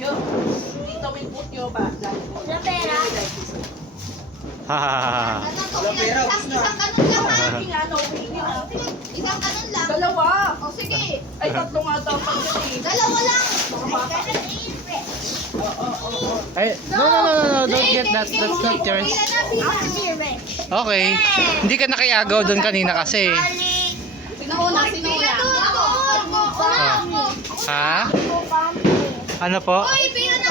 you. Tito will put you back. Wala pera. Hahaha. Wala pera, ubos na. Isang kanon lang ha. Hindi nga, no, hindi nga. Isang kanon lang. Dalawa. O sige. Ay, tatlo nga dapat yun eh. Dalawa lang. Ay, no, don't get that. That's not yours. Okay. Hindi ka nakiyagaw doon kanina kasi. Sino una? Sino una? Ha? Ano po?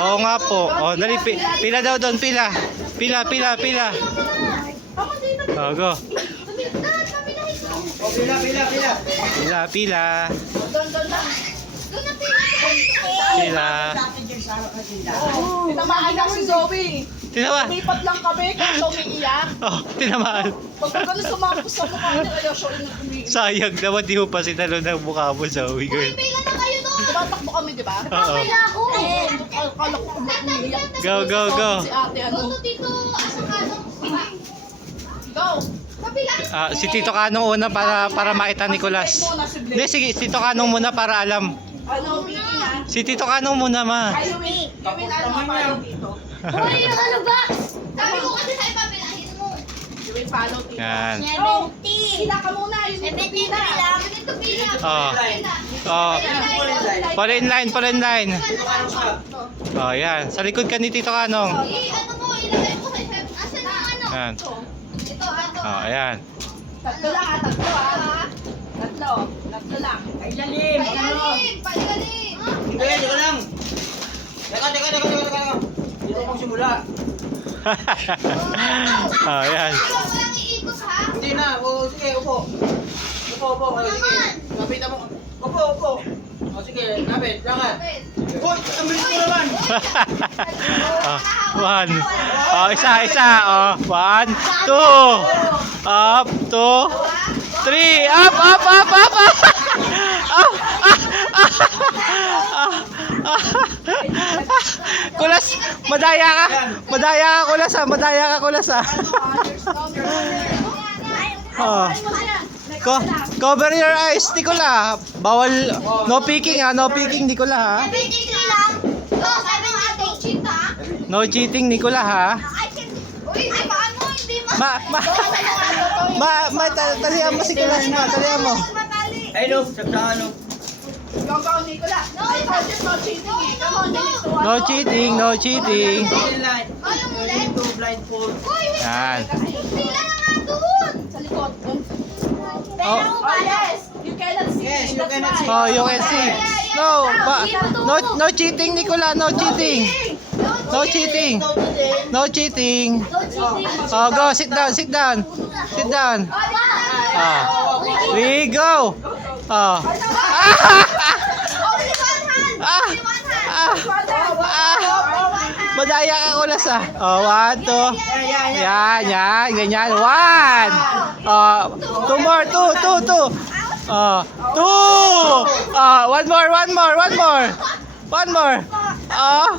Oo nga po. Oh, dali, pila daw doon, pila. Pila. Tama dito. Oh, go. O, pila. Pila. Doon lang. Pila. Tinamaan lang si Zoe. Tinamaan. Lipat lang kami kung umiiyak. Oh, tinamaan. Pag gano'n sumampos sa mukha niya, kaya siya rin umiiyak. Sayang naman, di mo pa sinalo ng mukha mo sa uwi, girl. Pila na kayo doon. Tumatakbo kami, di ba? Oo. Pila ako. Akala ko kung ba't umiiyak. Go. Si ate, ano? Gusto dito. Asang kanon. Go! Kapila. Si Tito Kanong una para makita ni Nicolas. Hindi, sige, si Tito Kanong muna para alam. Ano, Vicky na? Si Tito Kanong muna, ma. Ay, Gawin ano, follow dito. Hoy, yung ano ba? Sabi ko kasi sa ipapilahin mo. Gawin follow dito. Yan. 70. Pila ka muna, yun yung 70 pila. lang. Yun ito pila. Oh. Oh. Follow in line. Oh, yan. Sa likod ka ni Tito Kanong. Ano mo, ilagay mo sa asan na ano? Yan. Ito, ano? Oh, ayan. Tatlo lang Tatlo lang. Ay, lalim. Paligalim. Hindi, ko lang. Teka. Dito ako simula. Oh, ayan. Ayaw mo lang iikot ha? Hindi na. O, sige, upo. Upo. O, sige. Kapita mo. Upo. O, sige. Kapit. Lakad. Uy, ang bilis mo naman. One. Oh, isa. Oh, 1, 2. Up, 2, 3. Up. Kulas, madaya ka, kulas ah. Oh. Cover your eyes, Nicola. Bawal, no peeking, Nicola ha. 73 lang. Oh, 72 cheat ha? No cheating, Nicola ha. Uy, di ba ano? Hindi Talihan mo si Kulas, talihan mo. Ay, no. Sabsahan, no. Go, Nicola. I told you no cheating eh. Come on, bilis to No cheating. Line. Ayaw mo ulit? Dito, blindfold. Uy, wait. Yan. Pila na nga doon. Sa likod. Pero Oh, yes. You cannot see. Yes, you That's cannot why. see. Oh, you can see. No cheating, Nicola, no cheating. No cheating. Don't cheating. Oh, go, sit down. Ah. 3, go. Oh. Madaya ka, Kulas ah. Oh, 1, 2. Yan, ganyan. 1. Oh, 2 more, 2. Oh, 2. Oh, one more. Oh.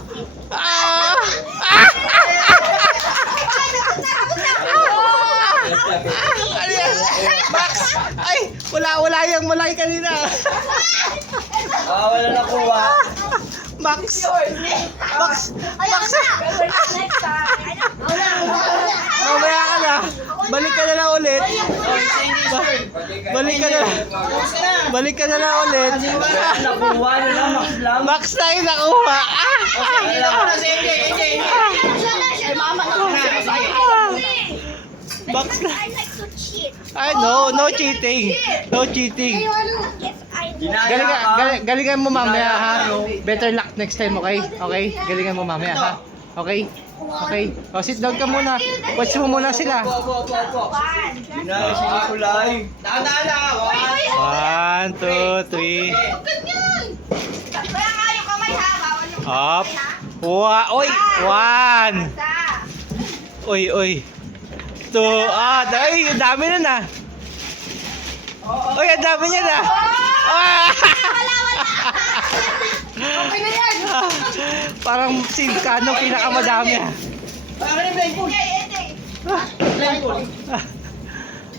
Ano yan? Max! Ay! Wala yung malaki kanina. Wala na kuha. Max! Next time. Mamaya ka na. Balik ka na lang ulit. Balik ka na lang ulit. Nakuha na lang, Max lang. Max na yung nakuha. Ay, mama na. Max na. I like to cheat. Ay, no cheating. No cheating. Galingan mo mamaya ha. Better luck next time, okay? Okay? Galingan mo mamaya ha. Okay? O, sit down ka muna. Watch mo muna sila. Opo. Ginagawa si Nicolay. Daan lang. 1, 2, 3. Huwag ganyan. Kaya nga yung kamay ha. Bawal yung Up. Oy, 1. Oy. 2. Ay, ang dami na na. Oy, ang dami niya na. Okay na yan. Parang si Kanong pinakamadami ah. Ano yung blindfold? Blindfold.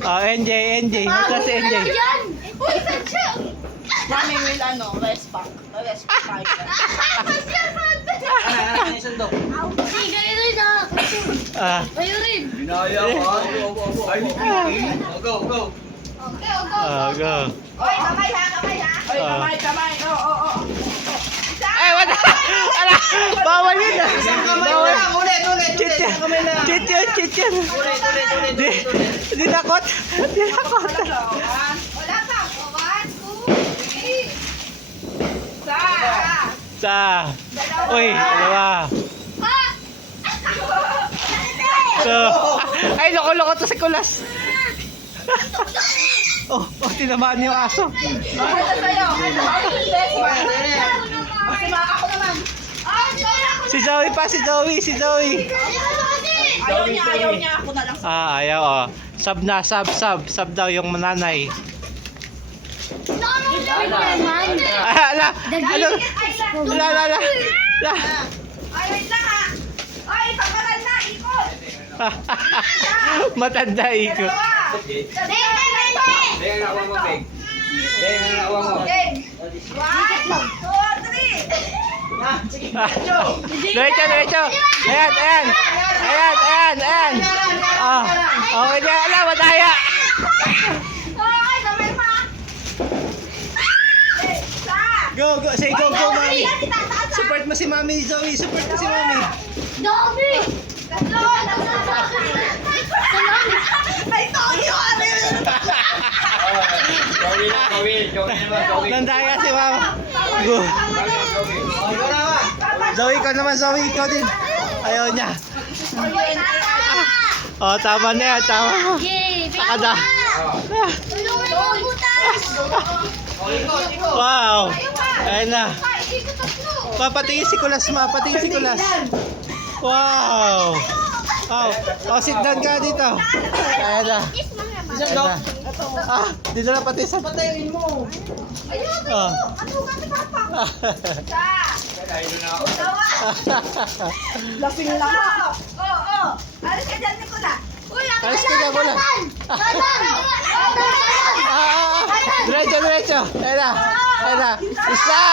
NJ. Ito si NJ. Yan. Uy, saan siya? Mami will respect. Respect tayo. Ah. Kayo rin. Binaya ka. Ay, go, go. Okay, go. Go. Oy, kamay ha, kamay ha. Oy, kamay, kamay. Oo. Ay, wala! Ala! Bawal yun ah! Isang kamay Bawal! lang. Ulit. Cheat yan! Isang kamay lang. Cheat yun! Cheat yun! Ulit. Dinakot! Dinakot! Wala pa. 1, 2, 3. Sa! Uy! Dalawa! So! Ay! Loko-loko to si Kulas! Oh! Tinamaan niyo yung aso! Ito sa'yo. Ako naman. Si Zoe pa! Si Zoe! Ayaw niya. Ako na lang. Ayaw oh. Sub na! Sub daw yung mananay. Ala! Ano? Ala! Ay, wait lang ha. Ay, pagkalan na. Ikot. Matanda iko. Dalawa. Beng, nakuha mo, Beng. Beng, nakuha mo. Okay. 1, 2, 3. Diretso! Ayan! Ah, okay na. Ala, mataya! Okay, kamay pa. Isa. Go! Say go, mami! Yan, itataas ha. Support mo si mami, Zoe! Support mo si mami! Dami! Tatlo. Ay, Tokyo. Ano yun? Gawin. Nandaya si mama. Go! Ikaw na ba? Zoe, ikaw naman, Zoe! Ikaw din! Ayaw niya! Oh, tama na yan, tama. Yay! Sakada. Tulungan mo ang butas! Ikot. Wow! Ayan na. Ay, hindi ko tatlo! Papatingin si Kulas, patingin si Kulas. Wow! Wow! Oh, sit down ka dito. Ayan na. Ayan na. Dito na pati sa... Patayin mo. Ayun, Oh. ano ka si Papa? Isa. Dalawa. Lasing lang ha. Oo. Alis ka dyan, Nicola. Alis ka dyan, Kulas. Diretso. Ayan na. Isa!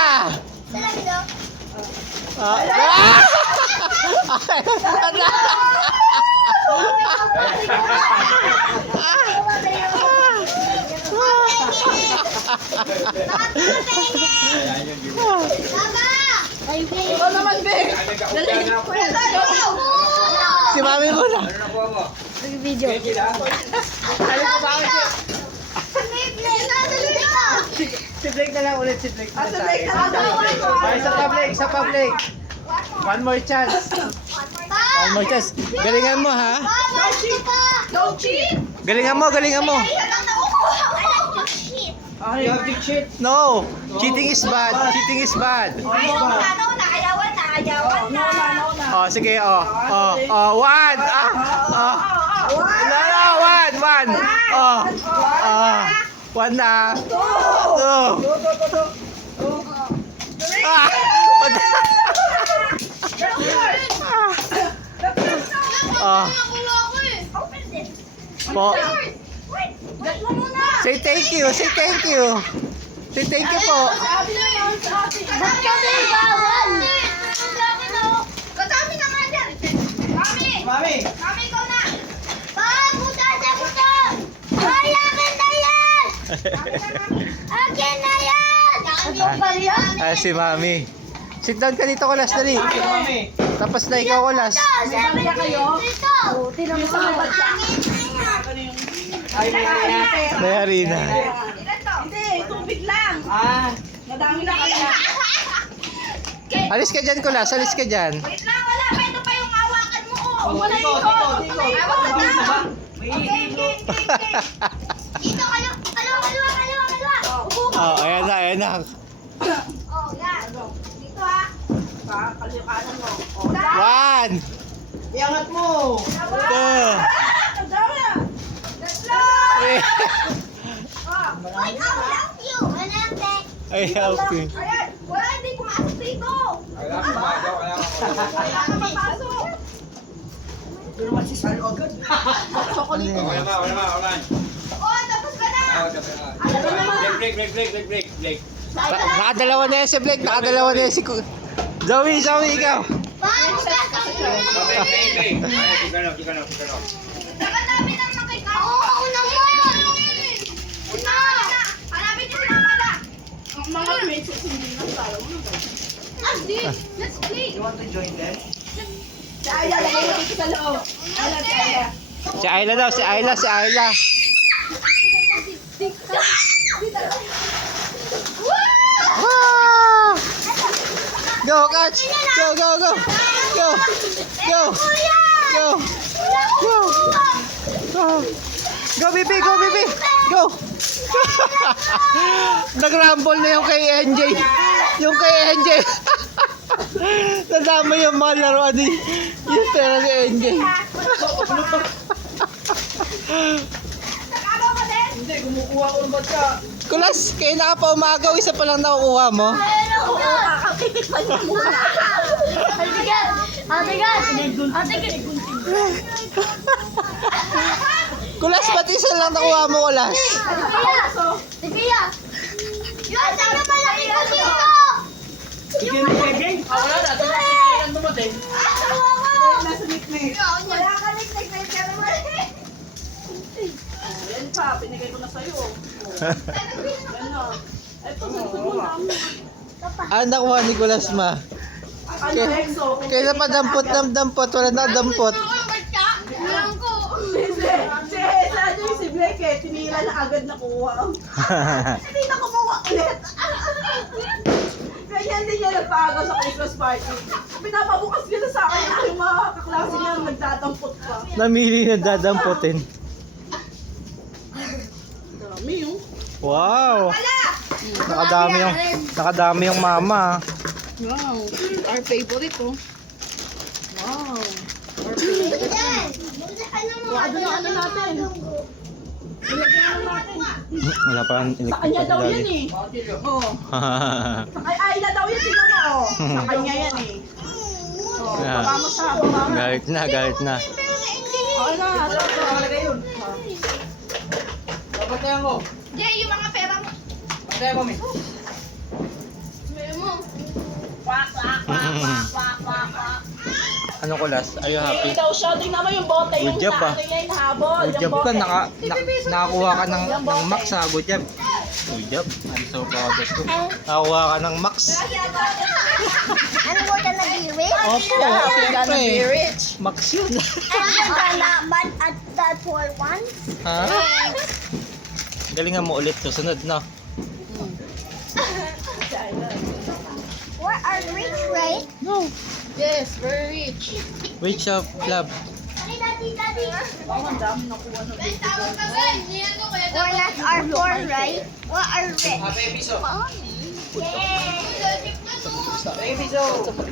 Ikaw naman, Beng. Dali. Kuya, tayo. Si mami muna. Ano nakuha mo? Video. Si Blake na lang ulit, si Blake. Asa Blake na lang. Ay, sa public. One more chance. Galingan mo, ha? Don't cheat. Galingan mo. You have to cheat. No, cheating is bad. Ay, nakayawan na. Oh, sige, oh. One. One. One na. Two. Po. Say thank you po. Ba't kami bawal? Kasami na nga dyan. Mami. Kami, ikaw na. Butas! Ay, akin na yan! Akin na yan! Si mami. Sit down ka dito, Kulas, dali. Mami. Tapos na ikaw, Kulas. May baya kayo? Ito! Sa kapag siya. Ay, Mayari na. Ilan to? Hindi, tubig lang. Madami na kaya. Alis ka dyan, Kulas. Alis ka dyan. Wait lang, wala pa. Ito pa yung hawakan mo. Wala Ikot. Hawak ka na. May Okay. Dito kayo! Kaliwa! Upo ka! Oh, ayan na. Oh, yan! Dito ha. Kalyukanan mo. One. Iangat mo. Two. Ang dami na. Tatlo. Three. Wait, I love you! I help you. Ayan. Wala, hindi pumasok dito. Wala ka papasok. Ito naman si Sal agad. Wala. Oh, tapos ka na. Ano naman? Nakadalawa na yan si Blake. Zoe, ikaw. Nakadami ng makikita. Oo, una mo. Una. Hanapin niyo si Mama na. Ang mga princess hindi na sala mo na. Let's play. You want to join them? Si Ayla, lagay mo dito sa loob. Ayla, si Ayla. Si Ayla daw, si Ayla. Wow! Go, catch! Go! Go! Go, Bibi! Go! Nag-rumble na yung kay NJ. Nadama yung mga laruan ni yung pera ni NJ. Nakabaw ka din? Hindi, kumukuha ko ng batya. Kulas, kailan ka pa umagaw, isa pa lang nakukuha mo. Oo, kakapitikman niyo muna. Kulas, ba't isa lang nakuha mo, Kulas? Sige mo, Kevin. Wala na. Kailan dumating? Nasa niknik. Wala ka niknik na yung pera mo. Yan pa, pinigay ko na sa'yo. Yan na. Eto, salikod mo na. Ah, nakuha ni Kulas, ma. Ano, Exo? Kailan pa dampot, wala na dampot. Si Blake eh, tinira na agad na kuha. Hindi na kumuha ulit. Kaya hindi niya nagpagaw sa Christmas party. Pinapabukas niya na sa akin na yung mga kaklase niya nagdadampot pa. Namili na dadampotin. Dami yung. Wow! Nakadami yung mama. Wow, our favorite oh. Wow. Ano natin? Wala pa ang Sa kanya daw yan eh. Oo. Ay, Ayla daw yan, tingnan mo oh. Sa kanya yan eh. Oh, Yeah. baba mo siya, baba mo. Galit na. Oo na. Nakalagay yun. Babatayan ko. Jay, yung mga pera mo. Babatayan ko, miss. Ano, Kulas? Are you happy? Daw siya, tingnan mo yung bote. Yung Good job, sa ah. ano niya, hinahabol. Good job ka, nakakuha ka ng max ha, good job. Good job, I'm so proud of you. Nakakuha ka ng max. Ano mo ka nag-iwit? Opo, siyempre. Max yun. Ano ka na, but at that for once? Ha? Galingan mo ulit, susunod na. What are rich, right? Yes, very rich. Reach of club. Wow, ang dami nakuha na. We're not are poor, right? What are rich? Happy episode. Yay! Happy episode.